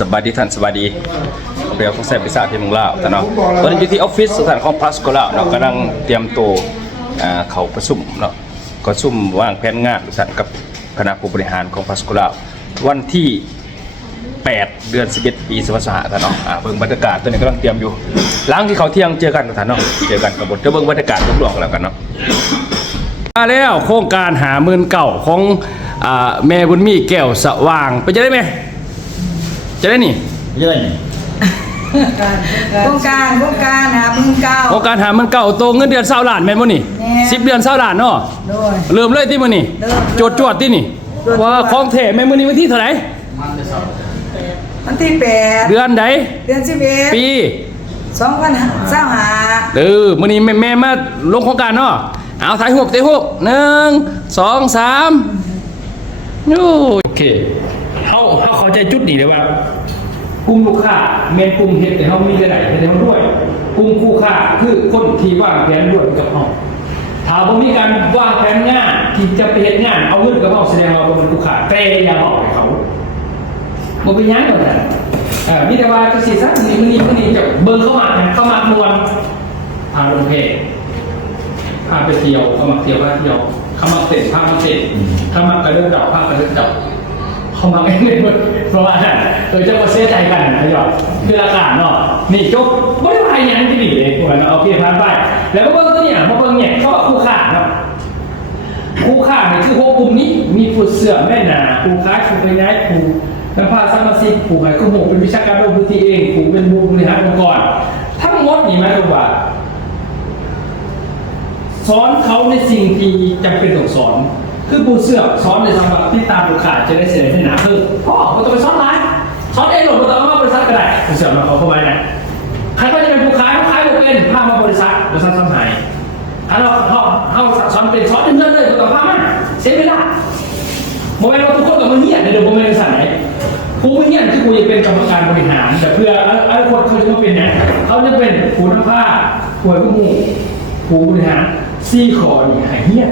สบายดีท่านสบายดีเรียกของแซ่บพิซซ่าที่เมืองลาวแต่เนาะตอนนี้อยู่ที่ออฟฟิศสถานของพลัสโกลาวเนาะกำลังเตรียมตัวเข้าประชุมเนาะก็ซุ่มวางแผนงานสถานกับคณะผู้บริหารของพลัสโกลาววันที่8 เดือน 11 ปี2565ท่านเนาะเบิ่งบรรยากาศตอนนี้กำลังเตรียมอยู่หลังที่เขาเที่ยงเจอกันท่านเนาะเจอกันกับบทจะเบิ่งบรรยากาศรวมๆกันแล้วกันเนาะมาแล้วโครงการหาหมื่นเก่าของแม่บุญมีแก้วสว่างไปจะได้ไหมจะได้นี่เลื่อนโครงการหาหมื่นเก้าโครงการหาหมื่นเก่าโตเงินเดือน20 ล้านแม่นบ่นี่10 เดือน20 ล้านเนาะเริ่มเลยที่มื้อนี่จวดที่นี่ว่าของแท้แม่มื้อนี้วันที่เท่าไหร่วันที่8เดือนใดเดือน11ปี2025มื้อนี้แม่มาลงโครงการเนาะเอาถ่ายรูป1 2 3โอเคเฮาเข้าใจจุดนี้เลยว่ากลุ่มลูกค้าแม่นกลุ่มเฮ็ดให้เฮามีรายได้ให้เฮาด้วยกลุ่มคู่ค้าคือคนที่วางแผนด้วยกับเฮาถ้าบ่มีการวางแผนงานที่จะไปเฮ็ดงานเอาเงินกับเฮาแสดงว่าบ่เป็นคู่ค้าแต่อย่าบอกให้เขาบ่เป็นหยังดอกนะมีแต่ว่าก็สิซักมื้อนี้จะเบิ่งเข้ามามวนพาลงเพจพาไปเที่ยวเข้ามาเที่ยวเข้ามาเต้นพามาเต้นเข้ามากระเดินดอกพากระเดินดอกเขามาเองเลยเพราะว่าจะมาเสียใจกันนะยอดคืออากาศเนาะนี่จบไม่ได้ไปยังที่ดีเลยพวกนั้นเอาเพียรพันไปแล้วก็เบิ้งตัวเนี่ยมาเบิ้งเนี่ยเขาบอกคู่ค้าครับคู่ค้าเนี่ยคือโฮกลุ่มนี้มีผู้เสื่อแม่นาผู้ค้าผู้ไปย้ายผู้นำพาสมาชิกผู้ขายคู่หมู่เป็นวิชาการลงพื้นที่เองผู้เป็นผู้บริหารองค์กรทั้งหมดนี่หมายถึงว่าสอนเขาในสิ่งที่จำเป็นต้องสอนคือผู้เสื่อมสอนในสำหรับที่ตามลูกค้าจะได้เสียให้หนาขึ้นพ่อเขาต้องไปสอนร้านสอนเองหรอกเราต้องมาบริษัทก็ได้ผู้เสื่อมมาเขาเข้ามาเนี่ยใครก็จะเป็นผู้ขายผู้เป็นพามาบริษัทซ้ำหายถ้าเราสอนเป็นสอนเรื่อยๆเลยต่อพามาเสียเวลาโมเมนต์เราทุกคนกับมันเหี้ยในเดี๋ยวโมเมนต์บริษัทไหนผู้เหี้ยที่กูจะเป็นกรรมการบริหารแต่เพื่อไอ้คนเขาจะมาเป็นเนี่ยเขาจะเป็นผู้นำผ้าผู้ให้ผู้บริหารซี่คอนี่หายเหี้ย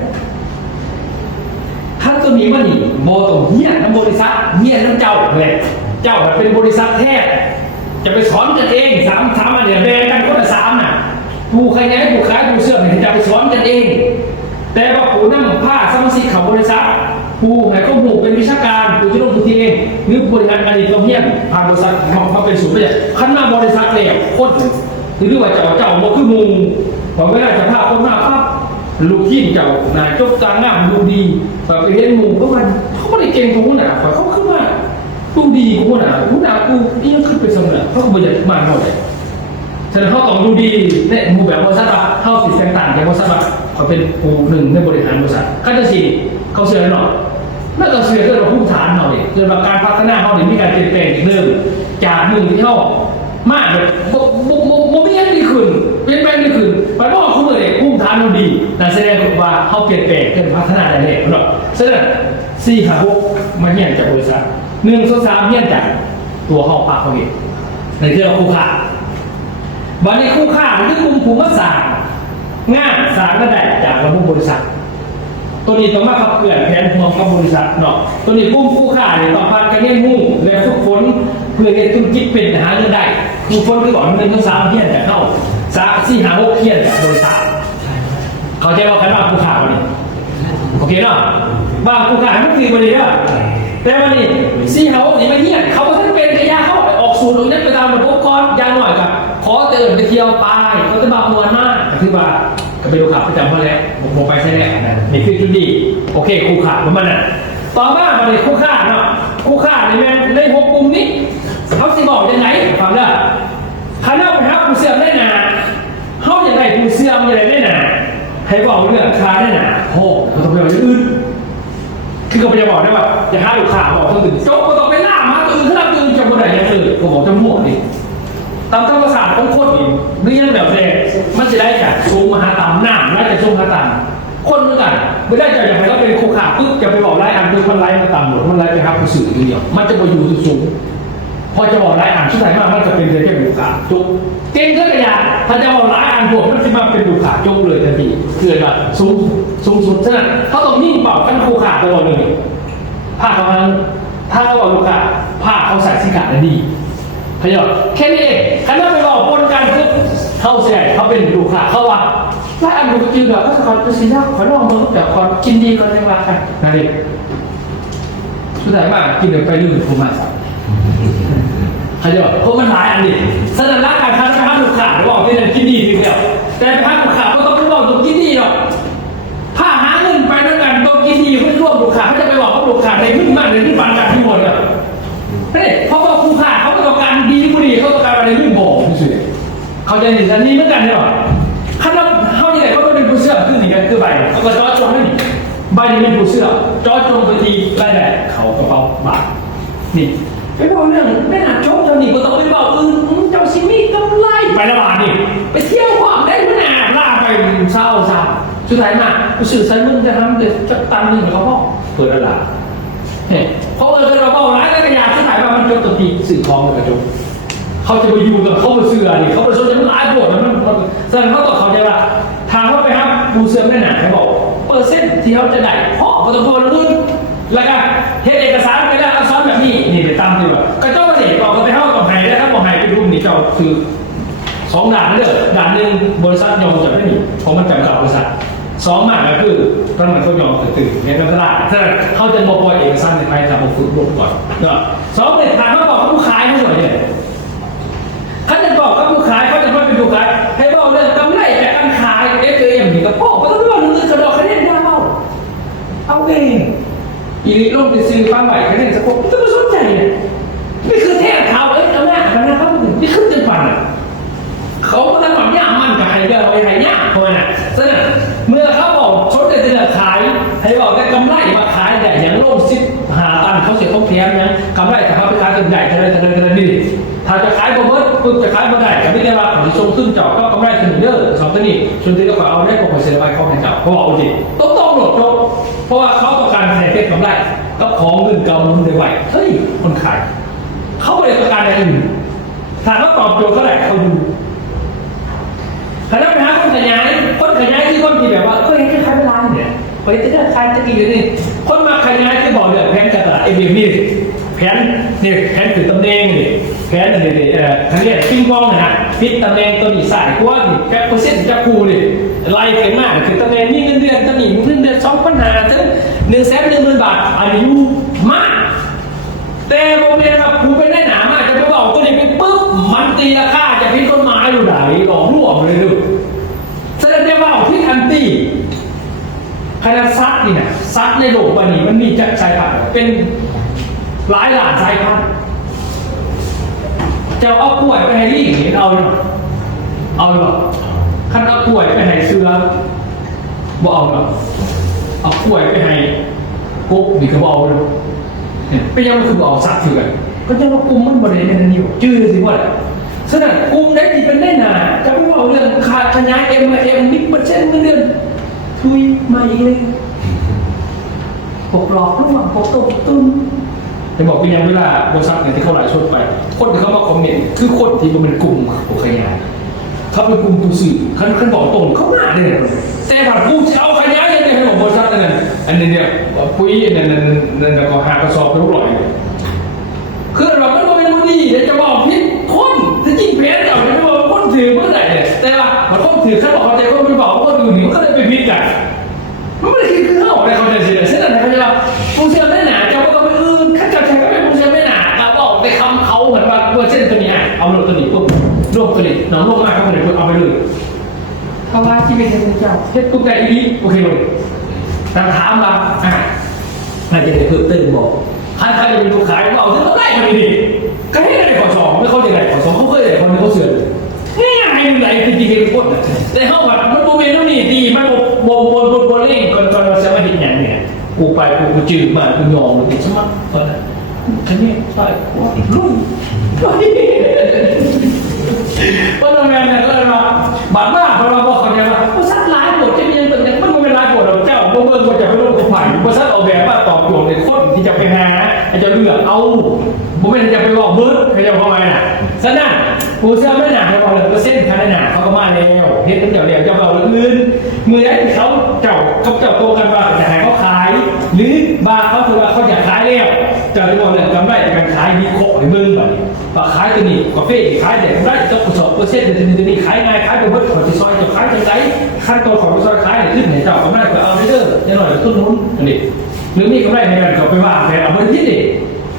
ถ้าตัวนี้ว่านี่โบตงเฮียน้ำบริษัทเฮียน้ำเจ้าเลยเจ้าเป็นบริษัทแท้จะไปสอนกันเองสามอันเนี่ยแบ่งกันคนละ3น่ะผู้ขายผู้ขายผู้เสื่อมเนี่ยจะไปสอนกันเองแต่ว่าผู้นั่งผ้าสมาชิกของบริษัทผู้ให้ข้อมูลเป็นวิชาการผู้ที่ลงทุนเองหรือบริหารการเงินต้องเฮียผ่านบริษัทมาเป็นศูนย์เลยขั้นหน้าบริษัทเลยโคตรหรือว่าเจ้าโมคือมูพอเวลาจะพาคนมาปั๊บลูกที่เจ้าหน้าจบการงานดูดีแบบไปเห็นหมู่เขาไม่ได้เก่งตรงนั้นนะเขาขึ้นมาดูดีกูนะกูนี่ยังขึ้นไปสมัยเขาไม่อยากมาหมดเลยฉะนั้นเขาต้องดูดีเนี่ยหมู่แบบบริษัทเขาติดแตกต่างจากบริษัทเขาเป็นผู้หนึ่งในบริหารบริษัทก็จะสิเขาเชื่อหน่อยนั่นก็เชื่อเรื่องพื้นฐานหน่อยเรื่องการพัฒนาเขาเนี่ยมีการเปลี่ยนแปลงอีกเรื่องจากหนึ่งที่เขามากเลยโมไม่ยังดีขึ้นเปลี่ยนแปลงดีขึ้นไปบอกคุณเลยภูมิฐานมันดีแต่แสดงว่าเขาเปลี่ยนแปลงเกินพัฒนาได้เลยหรอกฉะนั้น4-6มาเฮียนจากบริษัท1 2 3เฮียนจากตัวเขาปากเขาเองในที่เราคู่ค่าวันนี้คู่ค่ามันคือกลุ่มภูมิศาสตร์งานสารระดับจากระบบบริษัทตัวนี้ต้องมาขับเคลื่อนแผนของกับบริษัทเนาะตัวนี้กลุ่มคู่ค่าเนี่ยต้องผ่านการเรียนรู้และฝึกฝนเพื่อให้ธุรกิจเป็นหาเงินได้ทุกคนคือก่อน1 2 3เฮียนจากเข้า4-5-6เฮียนจากบริษัทเขาใจว่ากันว่าคู่ค่าวันนี้โอเคเนาะบางคู่ขายมันคือวันนี้เนาะแต่วันนี้4-5-6นี่ไม่เงี้ยเขาก็ทั้งเป็นกระยาเขาออกสูตรนั้นไปตามระบบก่อนยางหน่อยกับขอเตือนไปเที่ยวไปเขาจะบางมวลมากคือว่าก็ไปดูข่าวประจำมาแล้วผมไปใช่แล้วนี่คือจุดดีโอเคคู่ขาประมาณนั้นต่อมาวันนี้คู่ขาเนาะคู่ขาในแม่ใน6 กลุ่มนี้เขาสิบอกยังไงฟังเด้อคณะไปหาผู้เสื่อมได้นาเขาอย่างไรผู้เสื่อมอย่างไรได้นาให้บอกเรื่องค้าได้นาโอ้เราต้องไปเอาอย่างอื่นคือเขาจะบอกได้ว่าจะหาลูกค้าบอกคนอื่นจบก็ต้องไปล่ามาตัวอื่นถ้าตัวอื่นจะมาไหนยังอื่นก็บอกจะมั่วดิตามธรรมศาสตร์ต้องโคตรอีกเรื่องแบบแรกมันจะได้จากสูงมหาตามหน้าและจะสูงมหาตามคนเหมือนกันไม่ได้จะอย่างไรก็เป็นคู่ขาปึ๊บจะไปบอกไล่อันคือมันไล่มาตามหมดมันไล่ไปหาผู้สื่อตัวเดียวมันจะไปอยู่สูงพอจะบอกไล่อันสุดท้ายมากมันจะเป็นแค่ลูกค้าจุกเก่งเท่าไหร่ถ้าจะบอกไล่อันพวกมันจะมาเป็นลูกค้าจุกเลยทันทีคือแบบสูงสุดฉะนั้นเขาต้องนิ่งเปล่าขั้นคู่ขาตัวหนึ่งถ้าเขาบอกลูกค้าพ ผ้าเขาใส่สินค้าได้ดีเขาจะแค่นี้เองคันนั้นไปบอกคนกันคือเขาเสียเขาเป็นลูกค้าเขาว่าถ้าอันดูจริงแบบก็จะขอไปสินะขอลองมือแบบขอกินดีก่อนจังหวะกันนั่นเองสุดท้ายมากินไปลื่นผมมาสักเขาจะบอกเพราะมันหลายอันดิสถานะการทำให้ลูกค้าบอกไม่ได้กินดีทีเดียวแต่ถ้าลูกค้าก็ต้องไปบอกต้องกินดีหรอกถ้าหาเงินไปด้วยกันต้องกินดีเพื่อร่วมลูกค้าเขาจะไปบอกว่าลูกค้าในขึ้นมากในขึ้นบันกันที่หมดเลยเพราะว่าลูกค้าเขาต้องการดีผู้ดีเขาต้องการอะไรขึ้นบอกสิเขาจะเห็นอันนี้เหมือนกันเนี่ยหรอขั้นเราเขาเนี่ยเขาเป็นผู้เชื่อคือสิ่งนั้นคือใบเขาก็จอดจงให้นี่ใบนี้เป็นผู้เชื่อจอดจงไปทีใบแบบเขากระเป๋าบาทนี่ไปบอกเรื่องไม่น่าโจ๊กเจ้าหนี้ก็ต้องไปบอกเจ้าซิมี่ต้องไล่ไปละบาทนี่ไปเที่ยวความได้ไม่น่าล่าไปเศร้าซะสุดท้ายมาผู้สื่อสารมึงจะทำเดี๋ยวจะตันหนึ่งเขาบอกเปิดอะไรเพราะเราบอกร้ายแล้วก็อยากสุดท้ายมามันจบตัวทีสื่อทองเลยกระจกเขาจะไปอยู่กับเขาไปเสือนี่เขาไปชนจะร้ายปวดมันแสดงเขาต่อเขาจะว่าทางเขาไปครับดูเสื่อมได้หนาเขาบอกเปอร์เซ็นต์ที่เขาจะได้เพราะเขาต้องโทรรุ่นแล้วก็เทเอกสารไปแล้วซ้อนแบบนี้นี่ไปตามที่ว่ากระเจ้าก็เด็กบอกกันไปเท่ากับไฮได้ครับบอกไฮเป็นรุ่นนี้เจ้าคือ2 ด่านนั่นเลยด่านหนึ่งบริษัทยอมจะไม่มีเพราะมันจำกัดบริษัท2 มากก็คือตอนนั้นเขายอมตื่นในตลาดถ้าเขาจะบอกว่าเอกสารในไทยทำมาฝึกลงก่อนเนาะ2เนี่ยทางเขาบอกเขาผู้ขายเขาสวยเนี่ยเขาจะบอกกับผู้ขายเขาจะไม่เป็นผู้ขายให้บอกเรื่องกำไรจากการขาย FAM นี่ก็พ่อก็ต้องบอกเรื่องกระดอกคะแนนยาวเอาเองอีลิลงไปซื้อฟังไหวคะแนนสักคนก็ไม่สนใจเนี่ยนี่คือแท้เขาเอาหน้าเขาหน้าเขานี่ขึ้นจนปั่นเขาก็ต้องแบบย่ามันกับใครเดินไปไหนย่าคนน่ะฉะนั้นเมื่อเขาบอกชดแต่จะขายให้บอกได้กำไรมาขายแต่อย่างโลก15 ตันเขาเสียเขาแถมยังกำไรแต่เขาไปขายตัวใหญ่เท่าไรนี่ถ้าจะขายโปรโมทปุ๊บจะขายมาได้แต่ไม่ได้ว่าผมจะส่งขึ้นเจาะก็กำไรถึงเยอะ2 ตัวนี้ส่วนที่ก็ขอเอาได้กองเสียไปเขาให้เจาะเขาบอกจริงต้องโหลดลงเพราะว่าเขาต้องการแสดงเพชรกำไรก็ของเงินเก่ามันเลยไหวเฮ้ยคนขายเขาไม่ได้ต้องการอะไรอื่นถ้าเขาตอบโจทย์เท่าไหร่เขาดูคณะไปหาคนขยายที่คนที่แบบว่าเฮ้ยจะขายเวลาเนี่ยเฮ้ยจะขายจะกี่อยู่นี่คนมาขยายที่บอกเรื่องแผนการตลาดเอ็มบีนี่แผนนี่แผนถือตำแหน่งนี่แผนนี่เขาเรียกปิ้งปองนะฟิตตำแหน่งตัวนี้ใส่กว่านี่แค่เปอร์เซ็นต์จะคูนี่ไล่เกินมากคือตำแหน่งนี่เงินเดือนตำแหน่งเงินเดือน2,500 ถึง110,000 บาทอายุมากแต่โรงเรียนแบบครูไปได้หนามากจะไปบอกตัวนี้ไปปุ๊บมันตีราคาจะพิจต้นไม้ดูไหนหลอกลวงเลยดูแสดงว่าพิษอันตีขนาดซัดนี่นะซัดในโลกวันนี้มันมีจะสายพันธุ์เป็นหลายหลานสายพันธุ์จะเอากล้วยไปให้ลิงเห็นเอาหรอเอาหรอขันเอากล้วยไปให้เสือบ่เอาหรอเอากล้วยไปให้กุ๊กนี่ก็บ่เอาหรอเป็นยังไงคือออกสัตว์ถือกันก็จะว่ากลุ่มมันบริเวณนั้นอยู่จื้อสิว่าฉะนั้นกลุ่มได้ที่เป็นได้หนาจะไม่ว่าเรื่องขาดขยายเอ็มนิดเปอร์เซ็นต์เงินทุยมาอีกเลยปกหลอกระหว่างปกตกตุ้นจะบอกเป็นยังเวลาบริษัทเนี่ยที่เขาหลายชดไปคนที่เขามาคอมเมนต์คือคนที่มันเป็นกลุ่มปกขยายเขาเป็นกลุ่มตัวสื่อขั้นบอกตรงเขาหน้าเลยแต่ผัดผู้เช่าขยายยังไงให้บอกบริษัทนั่นอันนี้เนี่ยปุ้ยนั่นแล้วก็หากระสอบไปรู้หน่อยคือเราก็ต้องเป็นคนดีเดี๋ยวจะบอกพิษคนถ้าจริงเพชรเราจะบอกคนถือเมื่อไหร่เนี่ยแต่ว่ามันคนถือขั้นบอกเขาใจคนไม่บอกคนอื่นมันก็เลยไปพิษกันมันไม่ได้คิดเข้าอะไรเขาจะเสียเส้นอะไรเขาจะผู้เชี่ยวไม่หนาจะว่าไปอื่นขั้นจะใช้ก็เป็นผู้เชี่ยวไม่หนาเราบอกไปคำเขาเหมือนว่าเส้นตัวนี้เอาโลตัวนี้ปุ๊บโลตัวนี้น้องโลมากเขาเลยเอาไปเลยเขาว่าที่เป็นเจ้าเพชรตุ้งใจดีโอเคเลยแต่ถามมาอาจจะได้เพิ่มเติมบอกใครจะเป็นลูกขายเราจะต้องได้มันดีก็ให้ได้ขอ2ไม่เข้าใจไหนขอ2เขาเคยได้คนนึงเขาเสือง่ายๆเลยจริงๆคนแต่เขาแบบมันโมเมนต์ต้องดีมันบนเล่งก่อนเราจะมาเห็นอย่างเนี่ยกูไปกูจืดมากูยอมมันติดสมัครเพราะนั้นแค่นี้ไปรุ่นเพราะเราแมนเนี่ยก็เลยมาบาดมากเพราะเราบอกเขาเนี่ยว่าภาษาลายบทจะมีอย่างต่างๆมันเป็นลายบทเราเจ้าโมเบิร์นก็จะไปร่วมกับฝ่ายภาษาออกแบบว่าตอบโจทย์ในคนที่จะไปหาจะเลือกเอาผมไม่ได้จะไปบอกเบิร์ดเขาจะพอไหมน่ะฉะนั้นผู้เชื่อไม่หนาเขาบอกเลยเปอร์เซ็นต์คะแนนหนาเขาก็มาแล้วเฮ็ดตั้งแต่เดียวจะบอกอื่นมือได้เขาเจ้าโตกันว่าจะให้เขาขายหรือบาร์เขาถือว่าเขาอยากขายแล้วจะไปบอกเรื่องกำไรการขายดีค ขายตัวนี้กาแฟขายแต่ได้จะกระสอบเปอร์เซ็นต์ตัวนี้ขายง่ายขายไปเบิร์ดขอจะซอยจะขายจะไรขั้นตอนของซอยขายขึ้นให้เจ้ากำไรก็เอาได้เด้อจะหน่อยต้นนู้นนี่หรือมีกำไรในการเขาไปว่าแต่เอาเบอร์ที่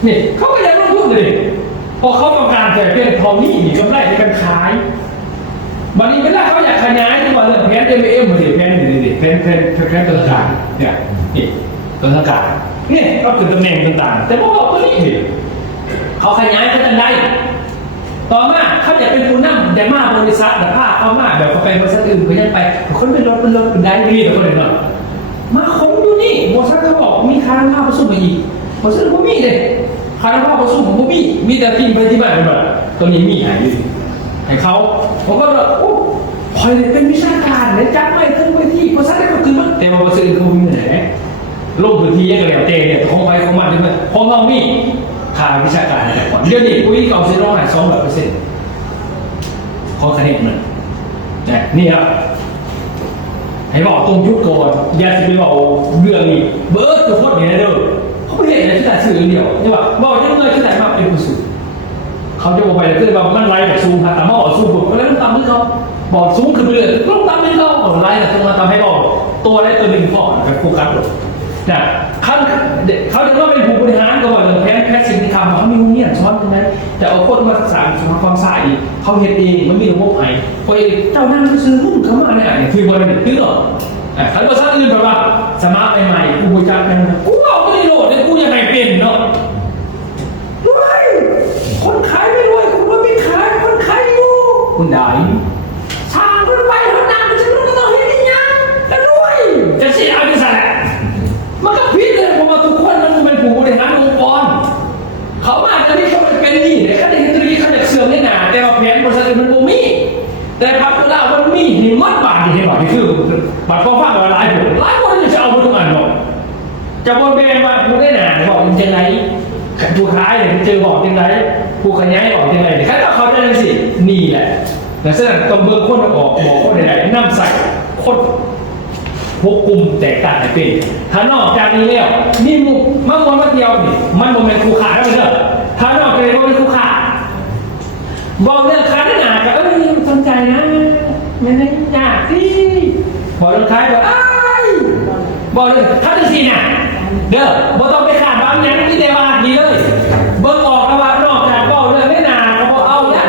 นี่เขาก็ยังลงทุนเลยพอเขาต้องการแต่เพียงพอนี่มีกำไรในการขายบางทีเวลาเขาอยากขยายที่ว่าเรื่องแพนเอ็มเอ็มมาดิแพนนี่แพนตัวต่างเนี่ยนี่ตัวต่างเนี่ยก็คือตำแหน่งต่างๆแต่พวกเราก็นี่เขาขยายเขาจะได้ต่อมาเขาอยากเป็นผู้นำแต่มาบริษัทแต่ผ้าเขามากแบบเขาไปบริษัทอื่นเขายังไปคนเป็นรถเป็นได้ดีแต่คนเดียวมาคงอยู่นี่บริษัทเขาบอกมีค่าผ้าผสมมาอีกบริษัทผมมีเลยค่าผ้าผสมผมมีแต่ทีมไปที่บ้านเป็นแบบตัวนี้มีหายอยู่ให้เขาผมก็แบบโอ้พอยเป็นวิชาการเลยจับไม่ถึงไปที่บริษัทได้ก็คือมันแต่ว่าบริษัทอื่นเขามีไหนลงพื้นที่ยังไงแล้วเตะเนี่ยของไปของมันใช่ไหมของเรามีค่าวิชาการแต่ก่อนเดี๋ยวนี้อุ้ยเก่าเซ็นร้อย200%ขอคะแนนหน่อยนี่ครับให้บอกตรงยุคก่อนอย่าจะไปบอกเรื่องนี้เบิร์ดจะโคตรเนี่ยเด้อเขาไม่เห็นอะไรที่แต่สื่อเดียวนี่ว่าบอกยังไงที่แต่มาเป็นผู้สื่อเขาจะบอกไปคือแบบมันไล่แบบซูมค่ะแต่มาบอกซูมผมก็เลยต้องตามให้เขาบอกซูมคือไปเลยต้องตามให้เขาบอกไล่แต่ต้องมาทำให้บอกตัวได้ตัวหนึ่งก่อนไปโฟกัสเลยนะเขาจะว่าเป็นผู้บริหารก็ว่าเรื่องแพทย์สิ่งที่ทำเขามีเนี่ยช้อนตรงนั้นแต่เอาคนมาศึกษาความสะอาดเขาเห็นเองมันมีระบบไหนพอเจ้าหน้าที่ซื้อรุ่นเขามาเนี่ยคือบริษัทคือหรอเขาบริษัทอื่นแบบว่าสมาร์ทใหม่ๆกูบริจาคกันกูเอาไม่ได้โหลดเลยกูยังไงเป็นเนาะรวยคนขายไม่รวยคุณไม่ขายคนขายอยู่คุณได้ชาคนไปเท่านั้นฉันรู้ต้องเห็นยังจะรวยจะเสียเอาที่สั่นมันก็พิษเลยเพราะว่าทุกคนมันเป็นผู้บริหารองค์กรเขามาจะนี่เขาเป็นนี่เนี่ยเขาได้เห็นตรงนี้เขาจะเสื่อมได้หนาแต่ว่าแผนบริษัทมันบ่มีแต่พักเวลามันมีนี่มัดบาทที่เห็นบอกนี่คือบัตรฟ้องฟ้ากับหลายคนจะเอาไปทุกอันบอกจะบนเบนมาผู้ได้หนาบอกมันจะไรผู้ขายเนี่ยเจอบอกยังไงผู้ขยายบอกยังไงแค่ถ้าเขาได้สินี่แหละแต่เส้นตรงเบอร์คนออกบอกว่าไหนน้ำใส่คนพวกกลุ่มแตกต่างกันเป็นถ้านอกจากนี้แล้วนี่มะม่วงมะเดียวนี่มันบ่เป็นคู่ขาแล้วเด้อถ้านอกจากนี้บ่เป็นคู่ขาบอกเรื่องค้าหนาก็สนใจนะไม่ได้ยากสิบอกเรื่องค้าก็บอกเรื่องถ้าจะสิน่ะเด้อบ่ต้องไปขาดบางอย่างที่แต่ว่าดีเลยเบิ่งออกแล้วว่านอกจากบอกเรื่องไม่นาก็บ่เอาอย่าง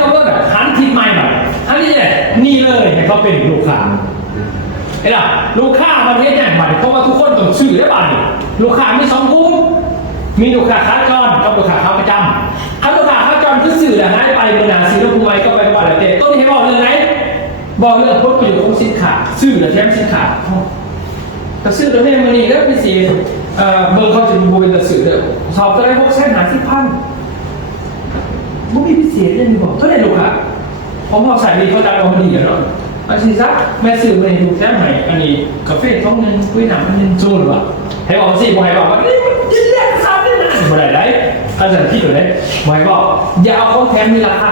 ก็เบิ่งหันทิศใหม่แบบอันนี้เนี่ยนี่เลยให้เขาเป็นลูกค้าเห็นป่ะลูกค้าประเทศเนี่ยเพราะว่าทุกคนต้องซื้อได้ป่ะนี่ลูกค้ามี2กลุ่มมีลูกค้าขาจรกับลูกค้าขาประจำถ้าลูกค้าขาจรคือสื่อแหละนะไปเมืองนาซีแล้วคุณไว้ก็ไปว่าอะไรเต้ต้นนี้ให้บอกเรื่องไหนบอกเรื่องผลประโยชน์ของสินค้าสื่อและแถมสินค้าแต่สื่อตัวนี้มันนี่แล้วเป็นสีเบอร์เขาจะมีบริษัทสื่อเด้อสอบตัวได้650,000บ่มีพิเศษยังมีบอกเท่าไหร่ลูกค้าผมพอใส่ดีเขาจะเอามาดีกันเนาะอันนี้ซักแม่สื่อมาดูแค่ไหนอันนี้กาแฟท้องนึงกุ้ยหนังมันยังจูนวะให้บอกสิบอกให้บอกว่านี่มันจิ้นแรกซ้ำนี่นะบ่ได้อาจารย์ที่อยู่เลยบอกให้บอกอย่าเอาของแถมมีราคา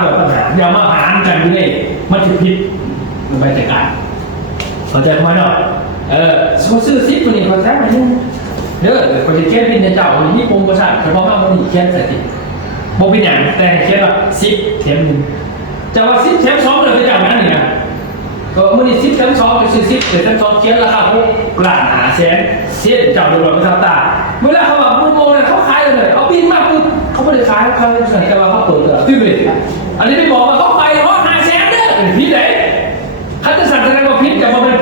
แบบปัญหาอย่ามาหารกันเลยมันจะผิดมันไปจัดการเข้าใจไหมเนาะเขาซื้อซิปตัวนี้เขาแถมมาเนี่ยเด้อเขาจะแค่เป็นเจ้าคนนี้โปรโมชั่นเฉพาะว่ามันอีกแค่แต่ติบอกเป็นอย่างแต่แค่ว่าซิปแถมนึงจะว่าซิปแถม2เลยจะจำนั้นเนี่ยก็มื่อนี้ซิปแถม2เป็นซิปแถม2เขียนราคา6 ล้าน5 แสนเสียจับดูแบบไม่ทับตาเวลาเขาแบบโมเนี่ยเขาขายเลยเอาบินมาปุ๊บเขาไม่ได้ขายเขาเสนอแต่ว่าเขาเปิดตื้อเลยอันนี้ไม่บอกว่าเขาไป5 แสนเนี่ยพิษเลยเขาจะสั่งแสดงว่าพิษจะมาเป็น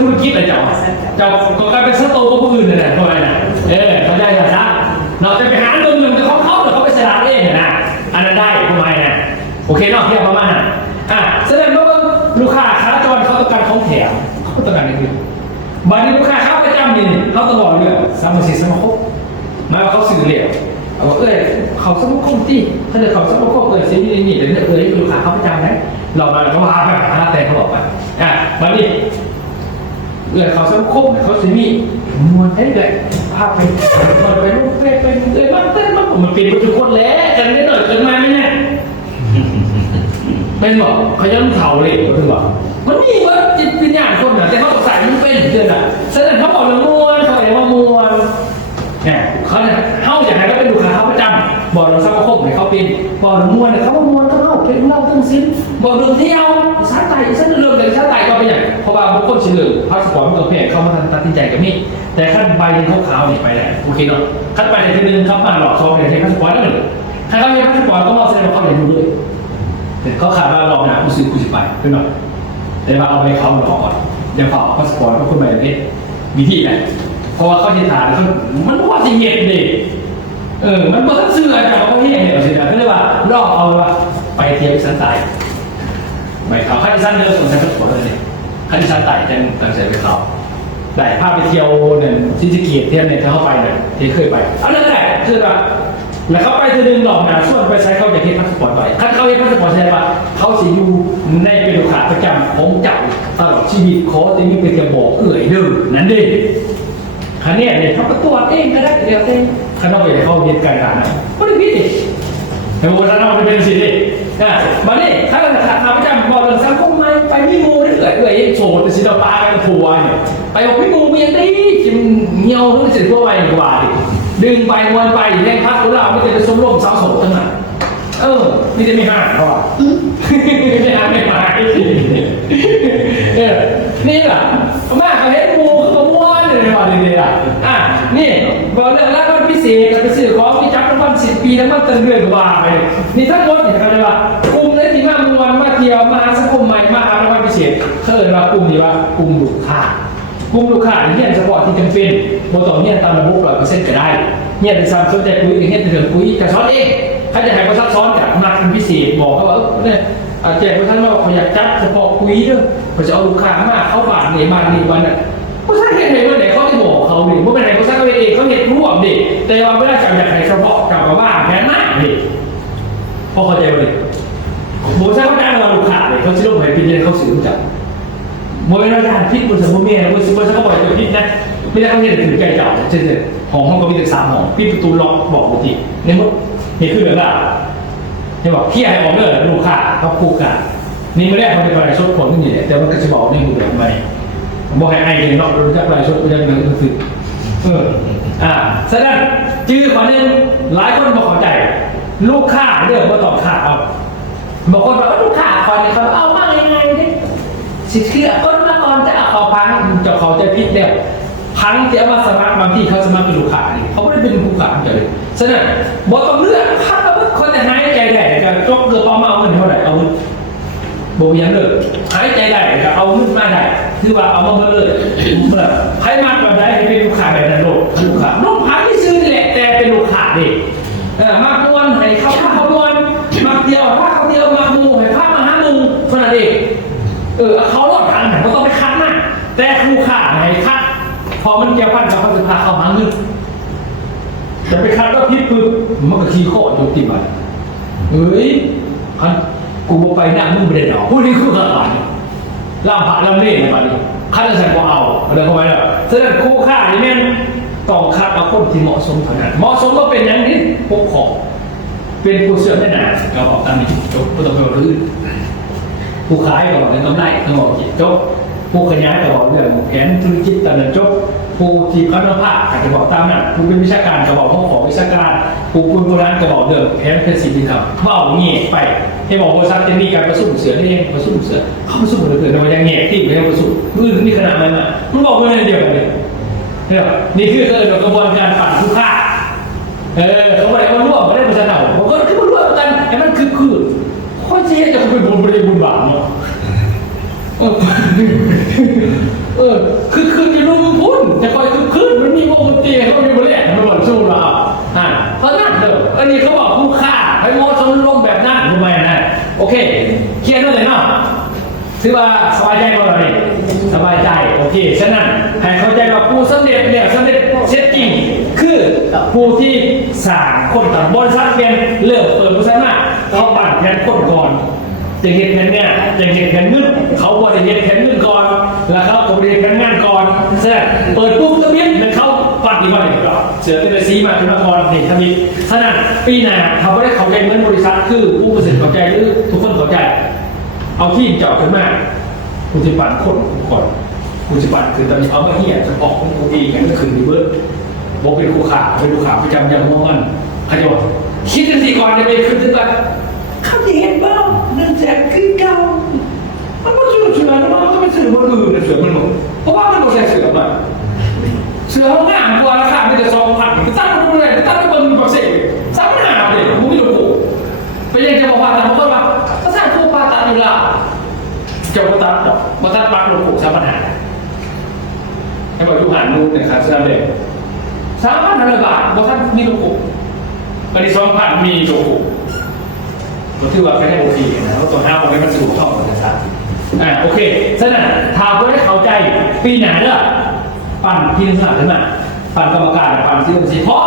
ธุรกิจอะไรเจ้าก็กลายเป็นสโตกับผู้อื่นเลยนะทำไมนะเขาได้ยังไงเราจะไปหาเงินกับเขาหรือเขาไปสลากเองนะอันนั้นได้ทำไมนะโอเคเนาะเทียบประมาณนั้นแสดงว่าลูกค้าขาจรเขาต้องการของแถมเขาต้องการอะไรคือบัตรลูกค้าเข้าประจำนี่เขาต้องบอกเลยสามสิบสมาคมมาเขาสื่อเหลวเอาว่าเขาสมาคมที่ถ้าเกิดเขาสมาคมสิ่งนี้เดี๋ยวลูกค้าเข้าประจำนะเรามาเขาพาไปหาแต่เขาบอกไปบัตรนี้เขาสมาคมเขาสื่อมีมวลได้เลยพาไปลูกไปบ้านเต้นบ้านมันเป็นทุกคนแล้วกันได้หน่อยเกินมาไหมเนี่ยเป็นบอกเขาจะต้องเผาเลยคือบอกมันมีว่าจิตวิญญาณคนนะแต่เขาใส่มันเป็นเดือนอ่ะแสดงเขาบอกเรื่องมวลเขาเรียกว่ามวลเนี่ยเขาเนี่ยเข้าอย่างไรก็เป็นลูกค้าเขาประจำบอกเราสมาคมไหน เขาเป็นบอกถึงมวลเขาว่ามวลเขาเป็นเล่าเรื่องซิ้นบอกเรื่องเที่ยวสายไต่สั้นเรื่องเลยสายไต่ก็เป็นอย่างเพราะว่าบุคคลเฉลยพาสปอร์ตมันตัวเพจเข้ามาตัดสินใจกับนี่แต่ขั้นใบหนึ่งขาวๆนี่ไปแล้วโอเคเนาะขั้นใบหนึ่งทีนึงเขามาหลอกเขาเนี่ยใช้พาสปอร์ตแล้วเลยถ้าเขามีพาสปอร์ตก็มาแสดงว่าเขาเรียนรู้ด้วยแต่เขาขาดว่าหลอกนะกูซื้อกูจะไปขึ้นหน่อยแต่ว่าเอาไปเขาหลอกก่อนเดี๋ยวฝากพาสปอร์ตก็คนใบนี้วิธีแหละเพราะว่าเขาจะถามเขามันว่าจะเงียบดิมันก็เสื่อจากเขาเฮี้ยเนี่ยสินะก็เลยว่าลอกเอาว่าไปเที่ยวสันไต่ไปเขาขั้นสั้นเดินส่งใช้พาสปอร์ตเลยขั้นสั้นไต่จะตั้งใจไปเขาได้พาไปเที่ยวเนี่ยที่จะเกียรติเที่ยวเนี่ยถ้าเข้าไปเนี่ยที่เคยไปเอาเลยแหละคือว่าแล้วเขาไปทีนึงหลอกนะส่วนไปใช้เขาจะเฮ็ดพาสปอร์ตไปขั้นเขาเฮ็ดพาสปอร์ตแสดงว่าเขาสิอยู่ในเป็นลูกค้าประจำของเจ้าตลอดชีวิตเขาจะมีเป็นจะบอกเด้อนั่นดิคันนี้เนี่ยเขาก็ตรวจเองก็ได้เดี๋ยวเองข้างนอกไปเขาเรียนการงานนะก็ได้พี่ดิแต่โบราณเราเป็นสิ่งดิมาเนี่ยถ้าเราจะทำประจำบอกเรื่องสังคมไหมไปพี่มูนี่เกิดโสดแต่สิเราตายกันทัวร์เนี่ยไปบอกพี่มูมีอย่างนี้จิมเหี่ยวรู้สึกว่าไปกว่าดิดึงไปวนไปแรงพัดของเราไม่ได้ไปสมรมสาวโสดทั้งนั้นนี่จะไม่ห่างเขาอ่ะไม่ห่างไม่มานี่แหละมากเขาเห็นมูเขาม้วนเลยว่าดีๆนี่บอกเรื่องรางวัลพิเศษกับสื่อของพิจักรรางวัล10 ปีแล้วมันเตือนเรื่องว่าไปนี่ทั้งหมดเนี่ยเขาเรียกว่ากลุ่มเลยที่มามวนมาเที่ยวมาสังคมใหม่มาหารางวัลพิเศษเขาเรียกว่ากลุ่มนี้ว่ากลุ่มลูกค้ากลุ่มลูกค้าเนี่ยเฉพาะที่จำเป็นโบต่อเนี่ยตามระบบ100%ก็ได้เนี่ยเป็นซ้ำสนใจคุยเนี่ยเป็นเรื่องคุยจะสอนเองถ้าจะให้เขาซับซ้อนกับมาเป็นพิเศษบอกเขาว่าเนี่ยแจกท่านว่าเขาอยากจัดเฉพาะคุยด้วยเขาจะเอาลูกค้ามาเข้าบ้านเนี่ยมานี่วันน่ะผู้ชายเห็นเลยว่าไหนเขาจะบอกเขาดิว่าเป็นไหนผู้ชายเขาเองเขาเห็นร่วมดิแต่ว่าไม่ได้จับอยากให้เฉพาะกับบ้านแค่นั้นดิพอเข้าใจเลยผู้ชายเขาได้มาลูกค้าเลยเขาจะรู้ไหมเป็นยังเขาสื่อจับมวยราชการพิษบุญสมบูรณ์เมียนะมวยซุปเปอร์เขาบอกจะพิษนะไม่ได้เขาเห็นถึงใจเจ้าเช่นห้องก็มีแต่3 ห้องปิดประตูล็อกบอกบางทีเนี่ยมั้งนี่คือแบบนั้นจะบอกพี่ให้ออกเลยลูกค้าเขาคู่กันนี่ไม่ได้เขาจะไปชดผลนี่แหละแต่มันก็จะบอกในมือแบบไหนบอกให้ไอ้เนี่ยนอกรู้จักไปชดก็จะเป็นก็คือแสดงจื้อคนนึงหลายคนบอกเข้าใจลูกค้าเรื่องมาตอบข่าวบอกคนว่าลูกค้าคอยเนี่ยเขาเอามายังไงเนี่ยสิเชื่อคนมาก่อนจะเอาเขาพังจะเขาจะพิษเนี่ยพังที่เอามาสมัครบางที่เขาสมัครเป็นลูกค้าเนี่ยเขาไม่ได้เป็นลูกค้าเลยฉะนั้นบอกต้องเลือกพักแล้วคนจะหายใจได้จะจบเกือบเอามาเอาเงินเท่าไหร่เอาเงินโบยังเลยหายใจได้จะเอาเงินมาได้คือว่าเอามาเมื่อเลยให้มากกว่าได้เป็นลูกค้าแบบนั้นโลกลูกค้าลูกค้าที่ซื้อนี่แหละแต่เป็นลูกค้าดิมากวนให้เขามวนมาเดียวถ้าเขาเดียวมามูให้พามาหามูคนนั้นเองเขาหลอดทางไหนเขาต้องไปคัดมากแต่ลูกค้าไหนคัดพอมันเกี่ยวพันกับเขาจะพาเขาหาเงินจะไปคัดก็พิษปึ๊บมันก็ขี้โคตรจนติดมันคันกูไปหน้ามึงไม่ได้หรอกพวกนี้คือขนาดล่ามผ่าล่ามเล่นอะไรแบบนี้คัดจะใส่ก็เอาอะไรเข้าไปแล้วฉะนั้นคู่ค่านี่แม่งต้องคัดเอาคนที่เหมาะสมเท่านั้นเหมาะสมก็เป็นอย่างนี้พวกของเป็นผู้เชื่อไม่นานก็บอกตามนี้จบไม่ต้องไปบอกอื่นผู้ขายก็บอกเรื่องกำไรก็บอกจบผู้ขยายก็บอกเรื่องแผนธุรกิจตอนนั้นจบผู้ที่พัฒนาภาคอาจจะบอกตามนั้นผู้เป็นวิชาการก็บอกห้องของวิชาการผู้เป็นโบราณก็บอกเรื่องแผนเป็นสิ่งที่ทำว่าเอาเงี้ยไปให้บอกบริษัทจะมีการประชุมเสือนี่เองประชุมเสือเขาประชุมเหลือเกินแต่ว่ายังเงี้ยที่ไม่ได้ประชุมมือนี่ขนาดนั้นอ่ะมันบอกว่าเดียวกันเลยเนี่ยนี่คือกระบวนการปั่นผู้ฆ่าเขาบอกว่าร่วมไม่ได้ประชันเอาผมก็คือร่วมกันแต่มันคือข้อเชี่ยจะเป็นบุญบริบูรณ์บาปเนาะคือจะรู้มึงพุ่นจะคอยคือมันมีวงดนตรีเขามีบริเวณมันหมดสู้เราเพราะนั่นเด้ออันนี้เขาบอกผู้ฆ่าให้มอชนลมแบบนั้นทำไมนะโอเคเคลียร์ด้วยเลยเนาะถือว่าสบายใจเราเลยสบายใจโอเคฉะนั้นให้เข้าใจว่าผู้สำเร็จเนี่ยสำเร็จเช็ดจริงคือผู้ที่3 คนต่างบริษัทเป็นเริ่มเปิดบริษัทมาเขาปั่นแทนคนก่อนจะเห็นแทนเนี่ยจะเห็นแทนเงินเขาบริเห็นแทนเงินก่อนแล้วเขาบริเห็นแทนงานก่อนเสร็จเปิดปุ๊บก็เบี้ยแล้วเขาปั่นอีกวันหนึ่งก่อนเสือเตลซีมาเป็นละครเห็นทำนี้ฉะนั้นปีหน้าเขาไม่ได้เขาเงินบริษัทคือผู้ประสิทธิ์เข้าใจหรือทุกคนเข้าใจเอาที่เจาะขึ้นมากูจะปั่นคนก่อนกูจะปั่นคือตอนนี้เอามาเหี้ยจะออกของกูเองอย่างนี้คือดีเบิร์ดบอกเป็นคู่ขาเป็นคู่ขาประจำยังมองกันใครจะบอก คิดกันสิก่อนจะไปขึ้นถึงว่าเขาจะเห็นบ้างนั่นแจกคือเก่ามันก็เสือแล้วมันก็ไม่เสือคนอื่นเสือมันหมดเพราะว่ามันโดนใส่เสือมาเสือเขาง่ายกว่าราคาไม่จะ2,000ตั้งมันเลยตั้งมันเป็นแบบเสกซ้ำหนาเลยมึงไม่รู้ไปยังจะบอกว่าแต่บางคนว่าก็สร้างคู่ปลาตัดอยู่ละจะมาตัดหรอกมาตัดปลาหลวงปู่ซ้ำปัญหาให้บอกยูหันนู่นเนี่ยครับเสื้อเลย3,000 บาทบอกท่านมีหลวงปู่อันนี้2,000มีหลวงปู่ผมถือว่าแค่โอเคนะเพราะตัว5ผมไม่มันสูงเข้ากันนะครับโอเคฉะนั้นถามเพื่อให้เข้าใจปีไหนเนี่ยปั่นที่นึงหลังขึ้นมาปั่นกรรมการปั่นที่องค์สีเพราะ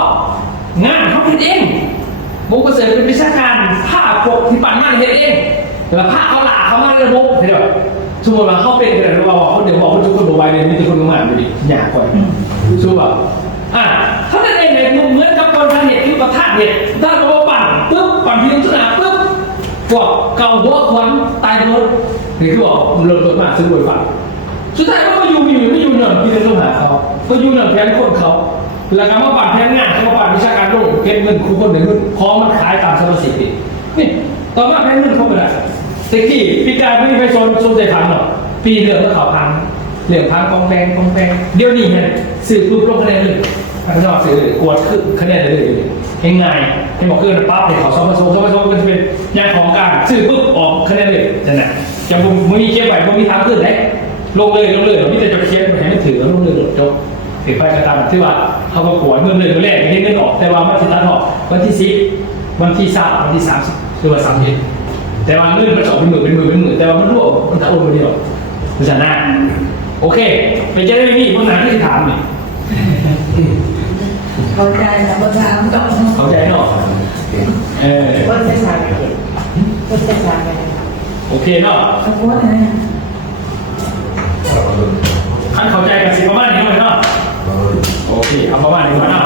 งานเขาเป็นเองบุกเกษตรเป็นวิชาการผ้าปกที่ปั่นมาเห็นเองแต่ผ้าเขาหลาเขามาเรื่องบุกเห็นไหมสมมติว่าเขาเป็นกันเราเขาเดี๋ยวบอกว่าทุกคนบอกไว้เลยมีแต่คนงานดูดิหยาบกว่าสู้แบบเขาเองเลยเหมือนกับคนทำเห็ดที่ประทานเห็ดถ้าเราปั่นปุ๊บปั่นที่นึงสนามปุ๊บพวกเก่าหัวควันตายหมดนี่คือบอกเริ่มต้นมาซื้อรวยฝันสุดท้ายก็มาอยู่ไม่อยู่เนินที่จะต้องหาเขาก็อยู่เนินแพ้คนเขาแล้วก็มาปั่นแพ้งานเขาปั่นวิชาการโลกเก็บเงินคู่คนหนึ่งพร้อมมันขายตามสมาชิกนี่ต่อมาแพ้เงินเข้าไปแล้วแต่ที่ปีการไม่มีใครโซนใจพังหรอกปีเดือนก็ข่าวพังเหลืองพังกองแปงเดี๋ยวนี้เนี่ยสื่อปุ๊บลงคะแนนเลยถ้าเขาชอบสื่อกวดขึ้นคะแนนเลยง่ายๆให้บอกเกินปั๊บเนี่ยเขาซ้อมมันจะเป็นงานของการสื่อปุ๊บออกคะแนนเลยนั่นแหละยังไม่มีเก็บไว้ไม่มีทางขึ้นเลยลงเลยพี่จะเช็คมันให้มันถือแล้วลงเลยจบถือไปกระทำที่ว่าเขาประกวดเงินเลยแรกไม่ได้เงินออกแต่ว่ามันจะตัดออกวันที่10วันที่3วันที่30คือวัน30แต่ว่าเงินมันออกเป็นหมื่นแต่ว่ามันรั่วมันจะโอนไปเดียวมันจะหน้าโอเคไปเจอได้นี่พวกนั้นที่ถามนี่ เข้าใจนะภาษาต้อง เข้าใจเนาะว่าจะชาไปเก็บว่าจะชาไปโอเคเนาะ เอาหัวนะ ขั้นเข้าใจกับสิ่งประมาณนี้หน่อยเนาะโอเคเอาประมาณนี้ก่อนเนาะ